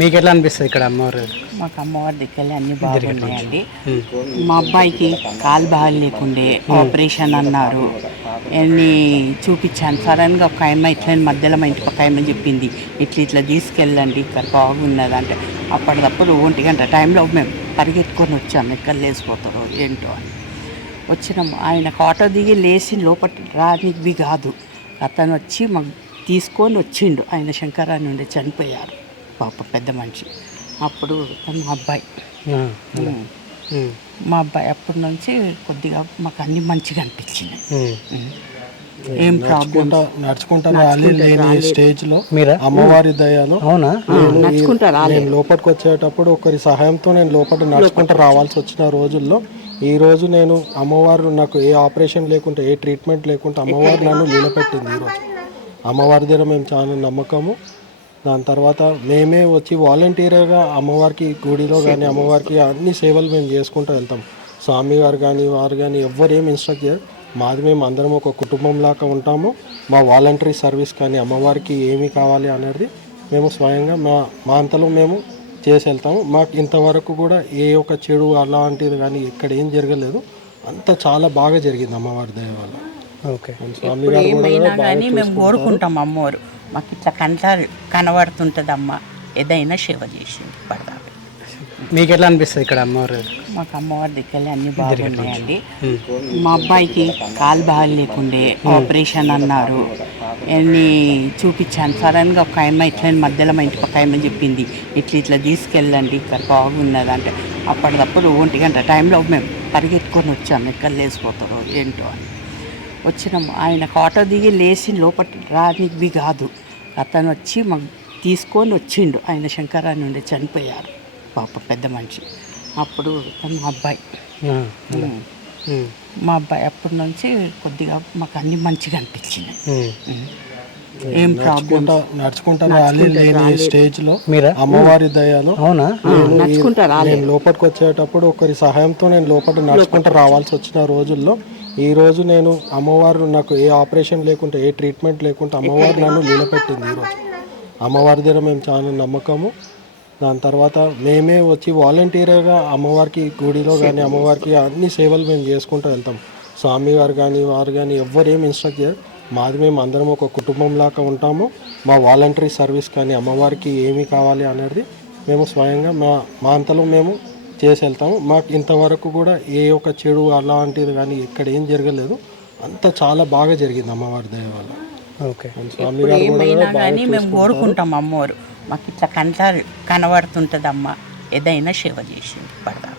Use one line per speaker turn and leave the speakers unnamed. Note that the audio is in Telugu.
మీకు ఎట్లా అనిపిస్తుంది ఇక్కడ అమ్మవారు?
మాకు అమ్మవారి దగ్గర అన్ని బాగున్నాయండి. మా అబ్బాయికి కాలు బాగా లేకుండే ఆపరేషన్ అన్నారు. అన్ని చూపించాను. సడన్గా ఒక ఆయమ్మ ఇట్లా మధ్యలో మా ఇంటి పక్క ఆయమ్మ చెప్పింది ఇట్లా ఇట్లా తీసుకెళ్ళండి ఇక్కడ బాగున్నది అంటే అప్పటికప్పుడు ఒంటి గంట టైంలో మేము పరిగెత్తుకొని వచ్చాము ఎక్కడ లేచిపోతారో ఏంటో అని. వచ్చినాము ఆయన ఆటో దిగి లేచి లోపల రానికి కాదు. అతను వచ్చి మాకు తీసుకొని వచ్చిండు. ఆయన శంకరాన్ని నుండి చనిపోయారు. పాప పెద్ద మనిషి. అప్పుడు మా అబ్బాయి. మా అబ్బాయి అప్పటి నుంచి కొద్దిగా మాకు అన్ని మంచిగా అనిపించింది. ఏం ప్రాబ్లం
నడుచుకుంటా నడుచుకుంటా రాలి లేని స్టేజ్లో
మీరా?
అమ్మవారి దయలో
అవునా?
నడుచుకుంటా
నేను లోపలికి వచ్చేటప్పుడు ఒకరి సహాయంతో నేను లోపల నడుచుకుంటూ రావాల్సి వచ్చిన రోజుల్లో ఈ రోజు నేను అమ్మవారు నాకు ఏ ఆపరేషన్ లేకుంటే ఏ ట్రీట్మెంట్ లేకుంటే అమ్మవారు నన్ను నిలబెట్టింది ఈరోజు అమ్మవారి దగ్గర మేము చాలా నమ్మకము. దాని తర్వాత మేమే వచ్చి వాలంటీర్గా అమ్మవారికి గుడిలో కానీ అమ్మవారికి అన్ని సేవలు మేము చేసుకుంటూ వెళ్తాం. స్వామి గారు కానీ వారు కానీ ఎవ్వరు ఏం ఇన్స్ట్రక్ట్ చేయరు. మాది మేము అందరం ఒక కుటుంబం లాగా ఉంటాము. మా వాలంటరీ సర్వీస్ కానీ అమ్మవారికి ఏమి కావాలి అనేది మేము స్వయంగా మా మా అంతలో మేము చేసి వెళ్తాము. మాకు ఇంతవరకు కూడా ఏ ఒక్క చెడు అలాంటిది కానీ ఇక్కడ ఏం జరగలేదు. అంతా చాలా బాగా జరిగింది అమ్మవారి దయ వల్ల.
ఓకే.
స్వామి
మేము కోరుకుంటాం అమ్మవారు. మాకు ఇట్లా కంట కనబడుతుంటుంది అమ్మ ఏదైనా సేవ చేసింది పడదాం
మీకు ఎట్లా అనిపిస్తుంది ఇక్కడ అమ్మవారు?
మాకు అమ్మవారి దగ్గర అన్ని బాగున్నాయండి. మా అబ్బాయికి కాలు బాగా లేకుండే ఆపరేషన్ అన్నారు. అన్ని చూపించాను. సడన్గా ఒక ఆయమ్మ ఇట్లా మధ్యలో మా ఇంటి పక్క ఆయమ్మ చెప్పింది ఇట్లా ఇట్లా తీసుకెళ్ళండి ఇక్కడ బాగున్నది అంటే అప్పటికప్పుడు ఒంటి గంట టైంలో మేము పరిగెత్తుకొని వచ్చాము. ఎక్కడ లేచిపోతారో ఏంటో అని. వచ్చినాము. ఆయన ఆటో దిగి లేచి లోపల రానికి కాదు. అతను వచ్చి మాకు తీసుకొని వచ్చిండు. ఆయన శంకరాన్ని నుండి చనిపోయారు. పాప పెద్ద మనిషి. అప్పుడు మా అబ్బాయి. మా అబ్బాయి అప్పటి నుంచి కొద్దిగా మాకు అన్ని మంచిగా అనిపించింది. ఏం ప్రాబ్లం
నడుచుకుంటా లేని స్టేజ్లో
మీరా?
అమ్మవారి దయలో
అవునా?
నేను లోపలికి వచ్చేటప్పుడు ఒకరి సహాయంతో నేను లోపల నడుచుకుంటూ రావాల్సి వచ్చిన రోజుల్లో ఈరోజు నేను అమ్మవారు నాకు ఏ ఆపరేషన్ లేకుండా ఏ ట్రీట్మెంట్ లేకుండా అమ్మవారు నన్ను నిలబెట్టింది ఈరోజు అమ్మవారి దగ్గర మేము చాలా నమ్మకము. దాని తర్వాత మేమే వచ్చి వాలంటీర్గా అమ్మవారికి గుడిలో కానీ అమ్మవారికి అన్ని సేవలు మేము చేసుకుంటూ వెళ్తాం. స్వామివారు కానీ వారు కానీ ఎవ్వరు ఏం ఇన్స్ట్రక్ట్ చేయరు. మాది మేము అందరం ఒక కుటుంబం లాగా ఉంటాము. మా వాలంటరీ సర్వీస్ కానీ అమ్మవారికి ఏమి కావాలి అనేది మేము స్వయంగా మా మా అంతలో మేము చేసి వెళ్తాము మాకు ఇంతవరకు కూడా ఏ ఒక్క చెడు అలాంటిది కానీ ఇక్కడ ఏం జరగలేదు. అంతా చాలా బాగా జరిగింది అమ్మవారి దయ వల్ల.
ఓకే.
స్వామి
ఏమైనా కానీ మేము కోరుకుంటాం అమ్మవారు. మాకు ఇట్లా కంట కనబడుతుంటుంది అమ్మ ఏదైనా సేవ చేసింది పడదాం